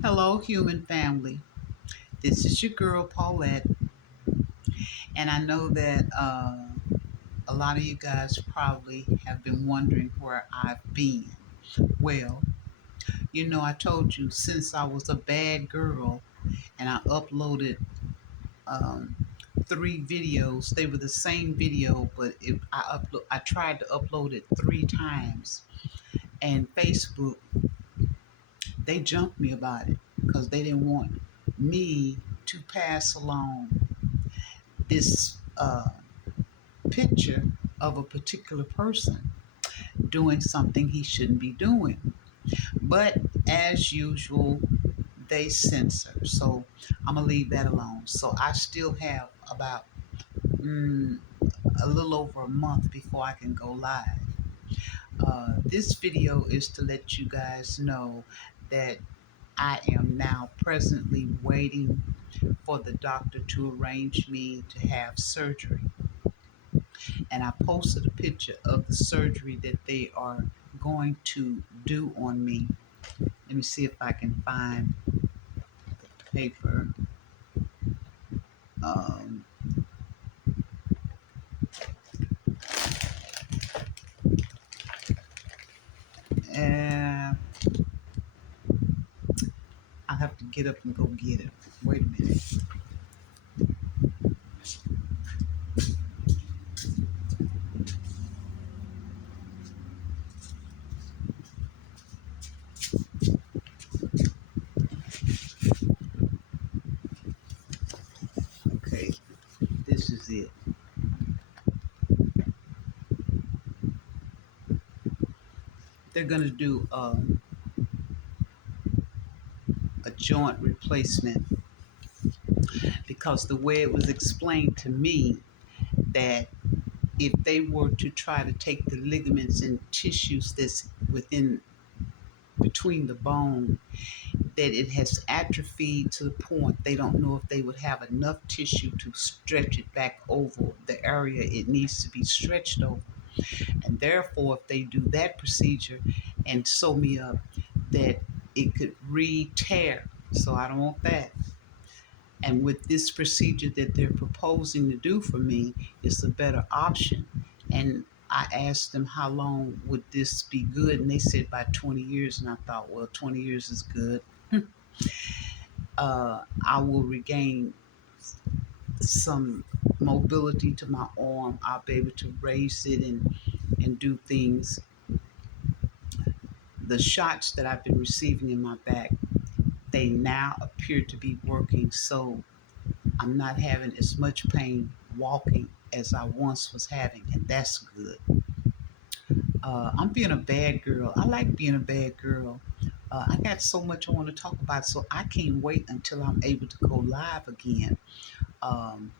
Hello, human family. This is your girl Paulette, and I know that a lot of you guys probably have been wondering where I've been. Well, I told you since I was a bad girl and I uploaded um, three videos. They were the same video, but I tried to upload it three times, and Facebook they jumped me about it because they didn't want me to pass along this picture of a particular person doing something he shouldn't be doing. But as usual, they censor. So I'm going to leave that alone. So I still have about mm, a little over a month before I can go live. This video is to let you guys know that I am now presently waiting for the doctor to arrange me to have surgery. And I posted a picture of the surgery that they are going to do on me. Let me see if I can find the paper. Um, and I'll have to get up and go get it. Wait a minute. Okay, this is it. They're going to do a joint replacement because the way it was explained to me that if they were to try to take the ligaments and tissues that's within between the bone, that it has atrophied to the point they don't know if they would have enough tissue to stretch it back over the area it needs to be stretched over. And therefore, if they do that procedure and sew me up, that it could re-tear. So I don't want that. And with this procedure that they're proposing to do for me, it's a better option. And I asked them how long would this be good, and they said about 20 years. And I thought, well, 20 years is good. I will regain some mobility to my arm. I'll be able to raise it and do things. The shots that I've been receiving in my back, they now appear to be working. So I'm not having as much pain walking as I once was having, and that's good. I'm being a bad girl. I like being a bad girl. I got so much I want to talk about, so I can't wait until I'm able to go live again. Um,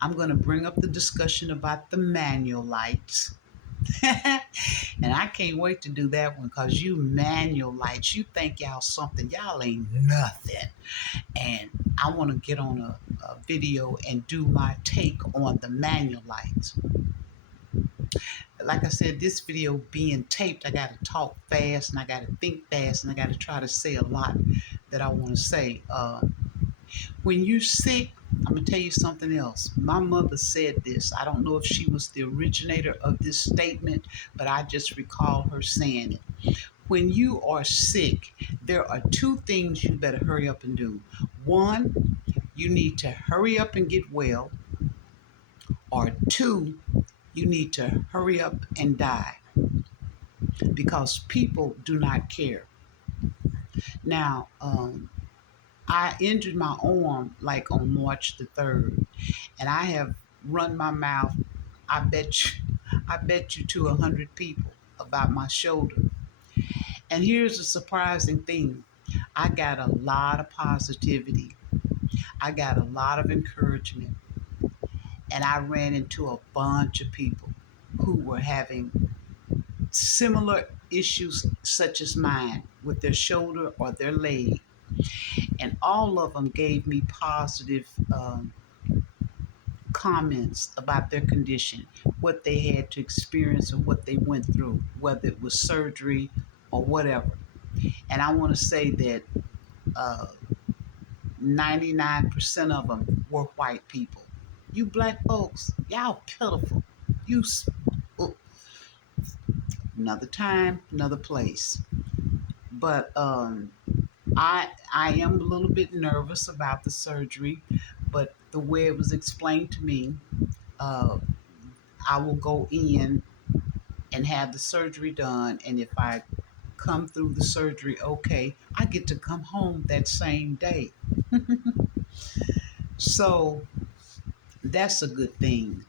I'm going to bring up the discussion about the manual lights. And I can't wait to do that one because you manual lights, you think y'all something, y'all ain't nothing. And I want to get on a video and do my take on the manual lights. Like I said, this video being taped, I got to talk fast and I got to think fast and I got to try to say a lot that I want to say. When you're sick, I'm going to tell you something else. My mother said this. I don't know if she was the originator of this statement, but I just recall her saying it. When you are sick, there are two things you better hurry up and do. One, you need to hurry up and get well, or two, you need to hurry up and die because people do not care. Now, I injured my arm like on March the 3rd, and I have run my mouth, I bet you to 100 people about my shoulder. And here's the surprising thing. I got a lot of positivity. I got a lot of encouragement. And I ran into a bunch of people who were having similar issues such as mine with their shoulder or their leg. And all of them gave me positive comments about their condition, what they had to experience and what they went through, whether it was surgery or whatever. And I want to say that uh, 99% of them were white people. You black folks, y'all pitiful. You, oh, another time, another place. But I am a little bit nervous about the surgery, but the way it was explained to me, uh, I will go in and have the surgery done, and if I come through the surgery okay, I get to come home that same day. So that's a good thing.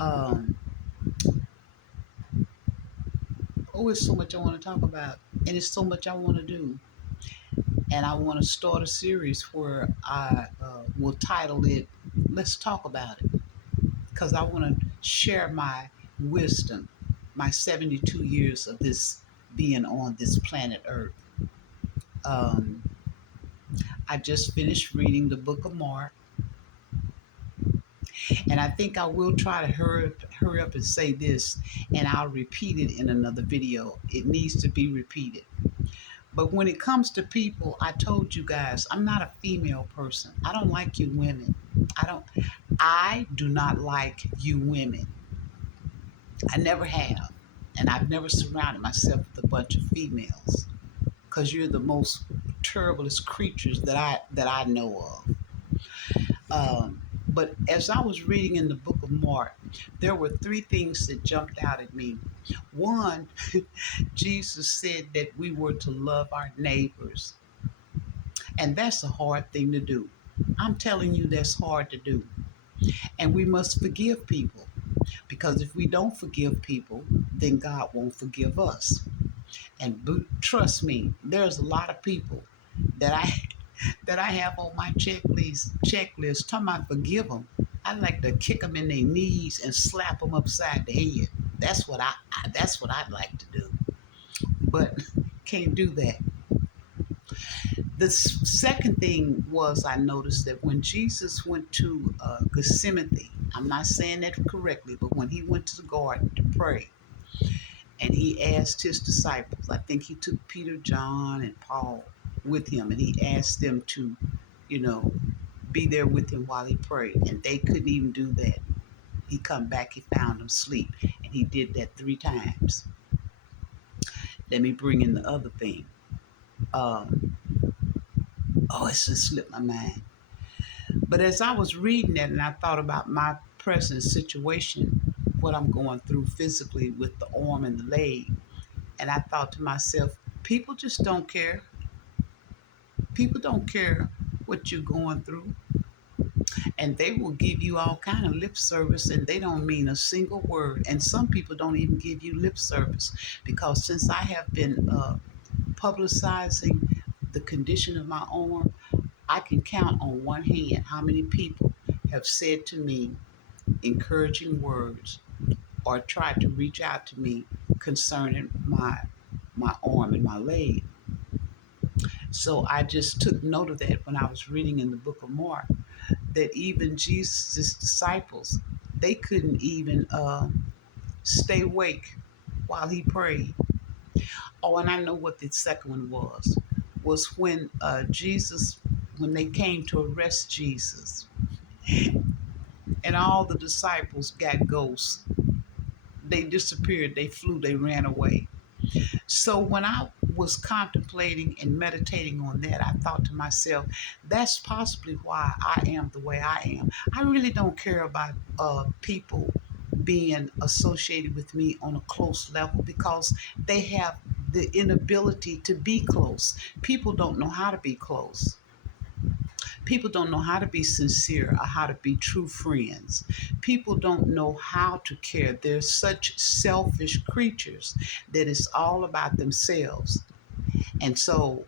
Um, oh, it's so much I want to talk about, and it's so much I want to do. And I want to start a series where I will title it "Let's Talk About It," because I want to share my wisdom, my 72 years of this being on this planet Earth. Um, I just finished reading the book of Mark, and I think I will try to hurry up and say this, and I'll repeat it in another video. It needs to be repeated. But when it comes to people, I told you guys, I'm not a female person. I don't like you women. I don't. I do not like you women. I never have, and I've never surrounded myself with a bunch of females because you're the most terriblest creatures that I know of. But as I was reading in the book of Mark, there were three things that jumped out at me. One, Jesus said that we were to love our neighbors, and that's a hard thing to do. I'm telling you, that's hard to do. And we must forgive people because if we don't forgive people, then God won't forgive us. And trust me, there's a lot of people that I that I have on my checklist. Talking about forgive them. I like to kick them in their knees and slap them upside the head. That's what I'd like to do, but can't do that. The second thing was I noticed that when Jesus went to Gethsemane, I'm not saying that correctly, but when he went to the garden to pray, and he asked his disciples, I think he took Peter, John, and Paul with him, and he asked them to, you know, be there with him while he prayed, and they couldn't even do that. He come back, he found them asleep, and he did that 3 times. Let me bring in the other thing. Um, oh, it's just slipped my mind. But as I was reading that, and I thought about my present situation, what I'm going through physically with the arm and the leg, and I thought to myself, people just don't care. People don't care what you're going through, and they will give you all kind of lip service, and they don't mean a single word. And some people don't even give you lip service because since I have been publicizing the condition of my arm, I can count on one hand how many people have said to me encouraging words or tried to reach out to me concerning my arm and my leg. So I just took note of that when I was reading in the book of Mark, that even Jesus' disciples, they couldn't even stay awake while he prayed. Oh, and I know what the second one was when Jesus, when they came to arrest Jesus, and all the disciples got ghosts. They disappeared, they flew, they ran away. So when I was contemplating and meditating on that, I thought to myself, that's possibly why I am the way I am. I really don't care about people being associated with me on a close level because they have the inability to be close. People don't know how to be close. People don't know how to be sincere or how to be true friends. People don't know how to care. They're such selfish creatures that it's all about themselves. And so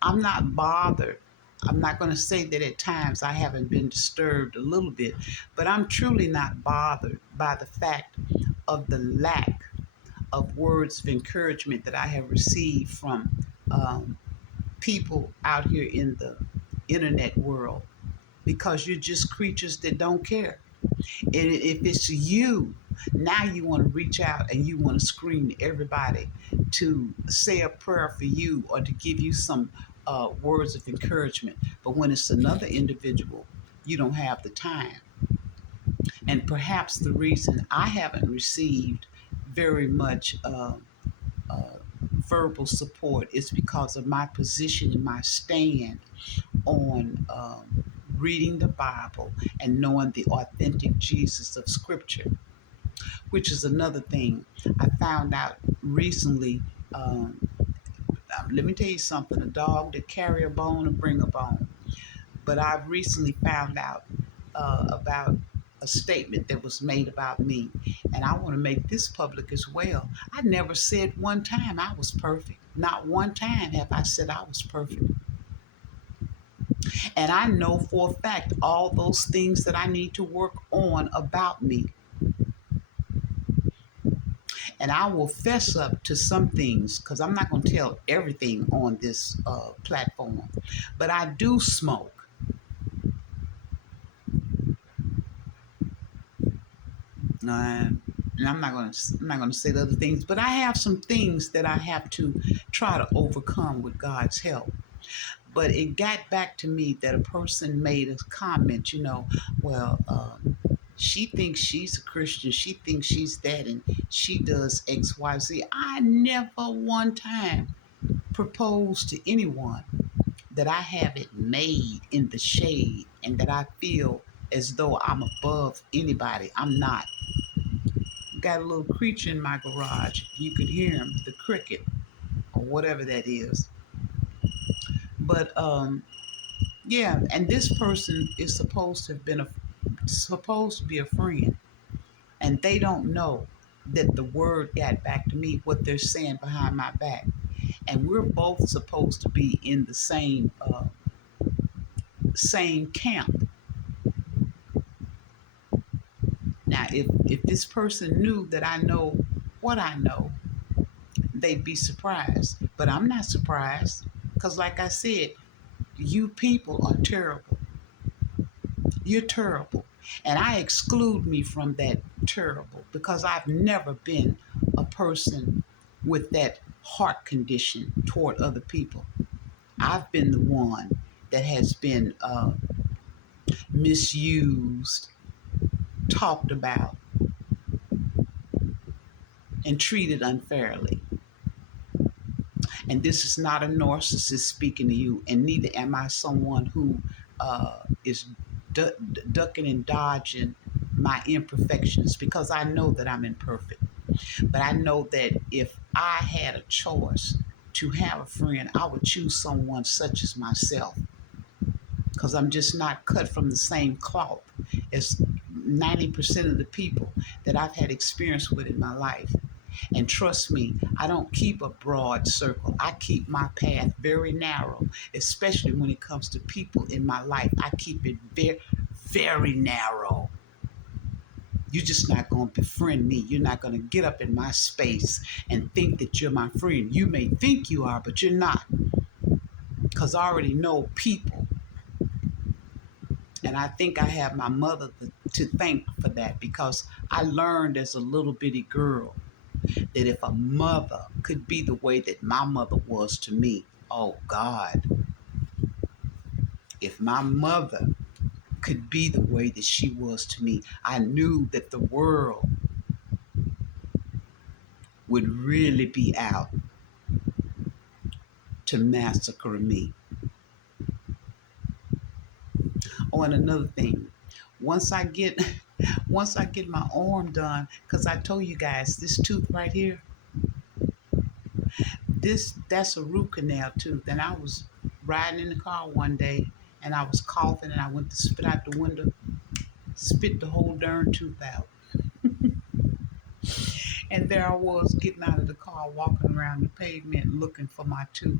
I'm not bothered. I'm not going to say that at times I haven't been disturbed a little bit, but I'm truly not bothered by the fact of the lack of words of encouragement that I have received from um, people out here in the internet world because you're just creatures that don't care. And if it's you Now you want to reach out and you want to scream to everybody to say a prayer for you or to give you some words of encouragement. But when it's another individual, you don't have the time. And perhaps the reason I haven't received very much uh, verbal support is because of my position and my stand on reading the Bible and knowing the authentic Jesus of Scripture, which is another thing I found out recently. Let me tell you something: a dog that carry a bone and bring a bone. But I've recently found out about a statement that was made about me, and I want to make this public as well. I never said one time I was perfect. Not one time have I said I was perfect. And I know for a fact all those things that I need to work on about me. And I will fess up to some things because I'm not going to tell everything on this platform. But I do smoke. And I'm not going to say the other things, but I have some things that I have to try to overcome with God's help. But it got back to me that a person made a comment, well, she thinks she's a Christian. She thinks she's that, and she does X, Y, Z. I never one time proposed to anyone that I have it made in the shade and that I feel as though I'm above anybody. I'm not. Got a little creature in my garage. You could hear him, the cricket or whatever that is. But yeah, and this person is supposed to be a friend, and they don't know that the word got back to me what they're saying behind my back, and we're both supposed to be in the same camp. Now, if this person knew that I know what I know, they'd be surprised. But I'm not surprised because, like I said, you people are terrible. You're terrible. And I exclude me from that terrible because I've never been a person with that heart condition toward other people. I've been the one that has been misused, talked about, and treated unfairly. And this is not a narcissist speaking to you, and neither am I someone who is ducking and dodging my imperfections because I know that I'm imperfect. But I know that if I had a choice to have a friend, I would choose someone such as myself because I'm just not cut from the same cloth as 90% of the people that I've had experience with in my life. And trust me, I don't keep a broad circle. I keep my path very narrow, especially when it comes to people in my life. I keep it very, very narrow. You're just not going to befriend me. You're not going to get up in my space and think that you're my friend. You may think you are, but you're not. Because I already know people. And I think I have my mother to thank for that because I learned as a little bitty girl that if a mother could be the way that my mother was to me, oh God, if my mother could be the way that she was to me, I knew that the world would really be out to massacre me. Oh, and another thing, once I get once I get my arm done, because I told you guys this tooth right here, that's a root canal tooth. And I was riding in the car one day and I was coughing and I went to spit out the window, spit the whole darn tooth out. And there I was getting out of the car, walking around the pavement looking for my tooth.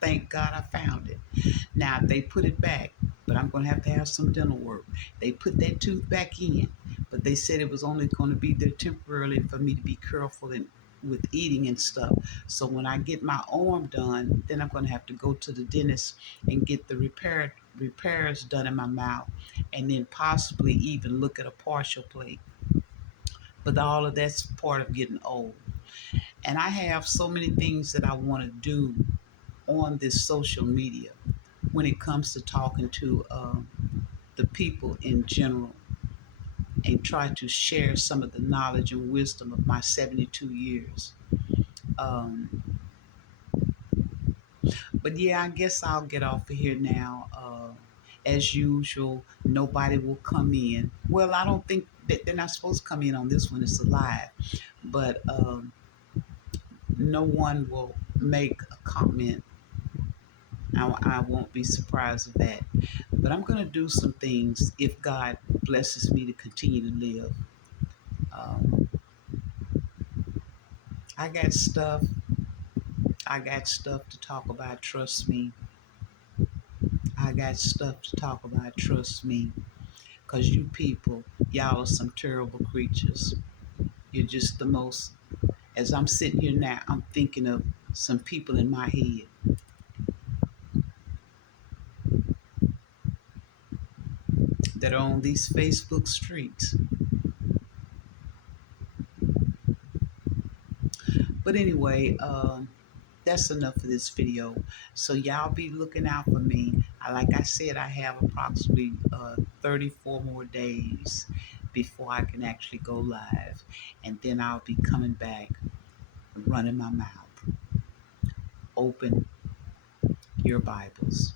Thank God I found it. Now they put it back, but I'm going to have some dental work. They put that tooth back in, but they said it was only going to be there temporarily for me to be careful with eating and stuff. So when I get my arm done, then I'm going to have to go to the dentist and get the repairs done in my mouth, and then possibly even look at a partial plate. But all of that's part of getting old. And I have so many things that I want to do on this social media when it comes to talking to the people in general and try to share some of the knowledge and wisdom of my 72 years. Um, but yeah, I guess I'll get off of here now. As usual, nobody will come in. Well, I don't think that they're not supposed to come in on this one. It's alive. But no one will make a comment. I won't be surprised of that. But I'm going to do some things if God blesses me to continue to live. Um, I got stuff. I got stuff to talk about. Trust me. I got stuff to talk about. Trust me. Because you people, y'all are some terrible creatures. You're just the most. As I'm sitting here now, I'm thinking of some people in my head that are on these Facebook streets. But anyway, that's enough of this video. So y'all be looking out for me. Like I said, I have approximately 34 more days before I can actually go live. And then I'll be coming back running my mouth. Open your Bibles.